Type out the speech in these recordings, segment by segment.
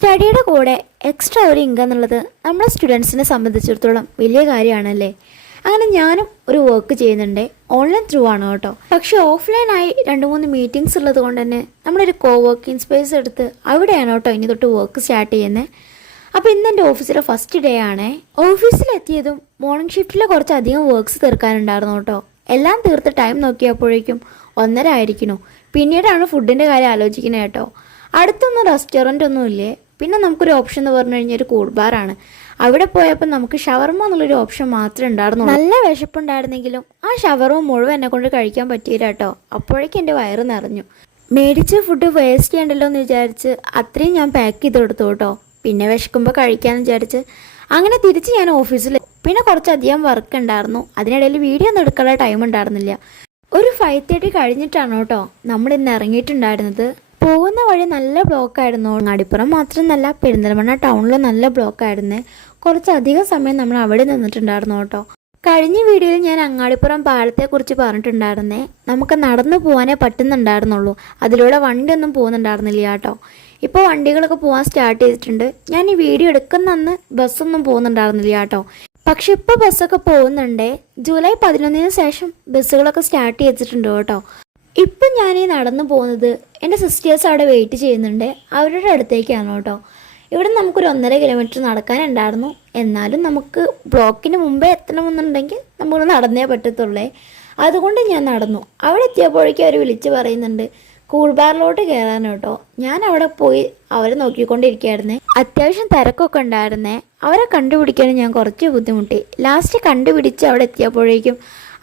സ്റ്റഡിയുടെ കൂടെ എക്സ്ട്രാ ഒരു ഇൻകം എന്നുള്ളത് നമ്മുടെ സ്റ്റുഡൻസിനെ സംബന്ധിച്ചിടത്തോളം വലിയ കാര്യമാണല്ലേ. അങ്ങനെ ഞാനും ഒരു വർക്ക് ചെയ്യുന്നുണ്ട്. ഓൺലൈൻ ത്രൂ ആണ് കേട്ടോ. പക്ഷെ ഓഫ്ലൈനായി 2-3 മീറ്റിംഗ്സ് ഉള്ളത് കൊണ്ട് തന്നെ നമ്മളൊരു കോ വർക്കിംഗ് സ്പേസ് എടുത്ത് അവിടെയാണ് കേട്ടോ ഇനി തൊട്ട് വർക്ക് സ്റ്റാർട്ട് ചെയ്യുന്നത്. അപ്പോൾ ഇന്ന് എൻ്റെ ഓഫീസിലെ ഫസ്റ്റ് ഡേ ആണ്. ഓഫീസിലെത്തിയതും മോർണിംഗ് ഷിഫ്റ്റിലെ കുറച്ചധികം വർക്ക്സ് തീർക്കാനുണ്ടായിരുന്നു കേട്ടോ. എല്ലാം തീർത്ത് ടൈം നോക്കിയപ്പോഴേക്കും 1:30 ആയിരിക്കണു. പിന്നീടാണ് ഫുഡിൻ്റെ കാര്യം ആലോചിക്കുന്നത് കേട്ടോ. അടുത്തൊന്നും റെസ്റ്റോറൻ്റ് ഒന്നും ഇല്ലേ. പിന്നെ നമുക്കൊരു ഓപ്ഷൻ എന്ന് പറഞ്ഞു കഴിഞ്ഞാൽ ഒരു കൂൾ ബാറാണ്. അവിടെ പോയപ്പോൾ നമുക്ക് ഷവർമ എന്നുള്ളൊരു ഓപ്ഷൻ മാത്രമേ ഉണ്ടായിരുന്നുള്ളൂ. നല്ല വിശപ്പുണ്ടായിരുന്നെങ്കിലും ആ ഷവർമ മുഴുവൻ എന്നെ കൊണ്ട് കഴിക്കാൻ പറ്റിയില്ല കേട്ടോ. അപ്പോഴേക്കും എൻ്റെ വയറ് നിറഞ്ഞു. മേടിച്ച ഫുഡ് വേസ്റ്റ് ചെയ്യണ്ടല്ലോ എന്ന് വിചാരിച്ച് അത്രയും ഞാൻ പാക്ക് ചെയ്ത് കൊടുത്തു കേട്ടോ. പിന്നെ വിശക്കുമ്പോൾ കഴിക്കാമെന്ന് വിചാരിച്ച് അങ്ങനെ തിരിച്ച് ഞാൻ ഓഫീസിൽ. പിന്നെ കുറച്ചധികം വർക്ക് ഉണ്ടായിരുന്നു. അതിനിടയിൽ വീഡിയോ ഒന്നും എടുക്കാനുള്ള ടൈം ഉണ്ടായിരുന്നില്ല. ഒരു 5:30 കഴിഞ്ഞിട്ടാണ് കേട്ടോ നമ്മൾ ഇന്ന് ഇറങ്ങിയിട്ടുണ്ടായിരുന്നത്. പോകുന്ന വഴി നല്ല ബ്ലോക്കായിരുന്നു. അങ്ങാടിപ്പുറം മാത്രമല്ല, പെരിന്തൽമണ്ണ ടൗണിലും നല്ല ബ്ലോക്കായിരുന്നു. കുറച്ചധികം സമയം നമ്മൾ അവിടെ നിന്നിട്ടുണ്ടായിരുന്നു കേട്ടോ. കഴിഞ്ഞ വീഡിയോയിൽ ഞാൻ അങ്ങാടിപ്പുറം പാലത്തെക്കുറിച്ച് പറഞ്ഞിട്ടുണ്ടായിരുന്നേ. നമുക്ക് നടന്നു പോകാനേ പറ്റുന്നുണ്ടായിരുന്നുള്ളൂ. അതിലൂടെ വണ്ടിയൊന്നും പോകുന്നുണ്ടായിരുന്നില്ല കേട്ടോ. ഇപ്പോൾ വണ്ടികളൊക്കെ പോകാൻ സ്റ്റാർട്ട് ചെയ്തിട്ടുണ്ട്. ഞാൻ ഈ വീഡിയോ എടുക്കുന്ന അന്ന് ബസ്സൊന്നും പോകുന്നുണ്ടായിരുന്നില്ല കേട്ടോ. പക്ഷെ ഇപ്പോൾ ബസ്സൊക്കെ പോകുന്നുണ്ടേ. ജൂലൈ 11-ന് ശേഷം ബസ്സുകളൊക്കെ സ്റ്റാർട്ട് ചെയ്തിട്ടുണ്ട് കേട്ടോ. ഇപ്പം ഞാനീ നടന്നു പോകുന്നത് എൻ്റെ സിസ്റ്റേഴ്സ് അവിടെ വെയിറ്റ് ചെയ്യുന്നുണ്ട്. അവരുടെ അടുത്തേക്കാണ് കേട്ടോ. ഇവിടെ നമുക്കൊരു 1.5 കിലോമീറ്റർ നടക്കാനുണ്ടായിരുന്നു. എന്നാലും നമുക്ക് ബ്ലോക്കിന് മുമ്പേ എത്തണമെന്നുണ്ടെങ്കിൽ നമുക്ക് നടന്നേ പറ്റത്തുള്ളേ. അതുകൊണ്ട് ഞാൻ നടന്നു. അവിടെ എത്തിയപ്പോഴേക്കും അവർ വിളിച്ച് പറയുന്നുണ്ട് കൂൾ ബാറിലോട്ട് കയറാൻ കേട്ടോ. ഞാൻ അവിടെ പോയി അവരെ നോക്കിക്കൊണ്ടിരിക്കുകയായിരുന്നേ. അത്യാവശ്യം തിരക്കൊക്കെ ഉണ്ടായിരുന്നേ. അവരെ കണ്ടുപിടിക്കാൻ ഞാൻ കുറച്ച് ബുദ്ധിമുട്ടി. ലാസ്റ്റ് കണ്ടുപിടിച്ച് അവിടെ എത്തിയപ്പോഴേക്കും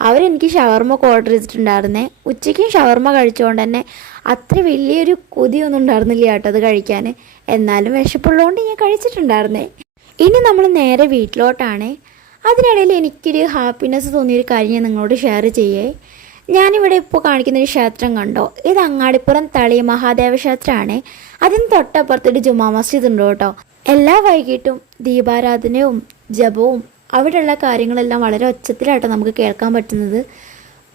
അവരെനിക്ക് ഷവർമ ഓർഡർ ചെയ്തിട്ടുണ്ടായിരുന്നേ. ഉച്ചയ്ക്കും ഷവർമ കഴിച്ചുകൊണ്ട് തന്നെ അത്ര വലിയൊരു കൊതിയൊന്നും ഉണ്ടായിരുന്നില്ല കേട്ടോ അത് കഴിക്കാൻ. എന്നാലും വിശപ്പുള്ളതുകൊണ്ട് ഞാൻ കഴിച്ചിട്ടുണ്ടായിരുന്നേ. ഇനി നമ്മൾ നേരെ വീട്ടിലോട്ടാണ്. അതിനിടയിൽ എനിക്കൊരു ഹാപ്പിനെസ് തോന്നിയൊരു കാര്യം ഞാൻ നിങ്ങളോട് ഷെയർ ചെയ്യേ. ഞാനിവിടെ ഇപ്പോൾ കാണിക്കുന്നൊരു ക്ഷേത്രം കണ്ടോ. ഇത് അങ്ങാടിപ്പുറം തളി മഹാദേവ ക്ഷേത്രമാണ്. അതിന് തൊട്ടപ്പുറത്തൊരു ജുമാ മസ്ജിദ് ഉണ്ട് കേട്ടോ. എല്ലാ വൈകിട്ടും ദീപാരാധനയും ജപവും അവിടെയുള്ള കാര്യങ്ങളെല്ലാം വളരെ ഒച്ചത്തിലായിട്ട് നമുക്ക് കേൾക്കാൻ പറ്റുന്നത്.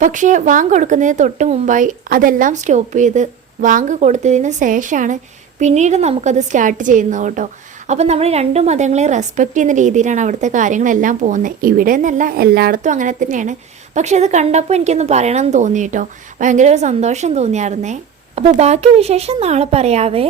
പക്ഷേ വാങ്ക് കൊടുക്കുന്നതിന് തൊട്ട് മുമ്പായി അതെല്ലാം സ്റ്റോപ്പ് ചെയ്ത് വാങ്ക് കൊടുത്തതിന് ശേഷമാണ് പിന്നീട് നമുക്കത് സ്റ്റാർട്ട് ചെയ്യുന്നത് കേട്ടോ. അപ്പം നമ്മൾ 2 മതങ്ങളെ റെസ്പെക്റ്റ് ചെയ്യുന്ന രീതിയിലാണ് അവിടുത്തെ കാര്യങ്ങളെല്ലാം പോകുന്നത്. ഇവിടെ നിന്നല്ല, എല്ലായിടത്തും അങ്ങനെ തന്നെയാണ്. പക്ഷെ അത് കണ്ടപ്പോൾ എനിക്കൊന്ന് പറയണമെന്ന് തോന്നി കേട്ടോ. ഭയങ്കര ഒരു സന്തോഷം തോന്നിയായിരുന്നേ. അപ്പോൾ ബാക്കി വിശേഷം നാളെ പറയാവേ.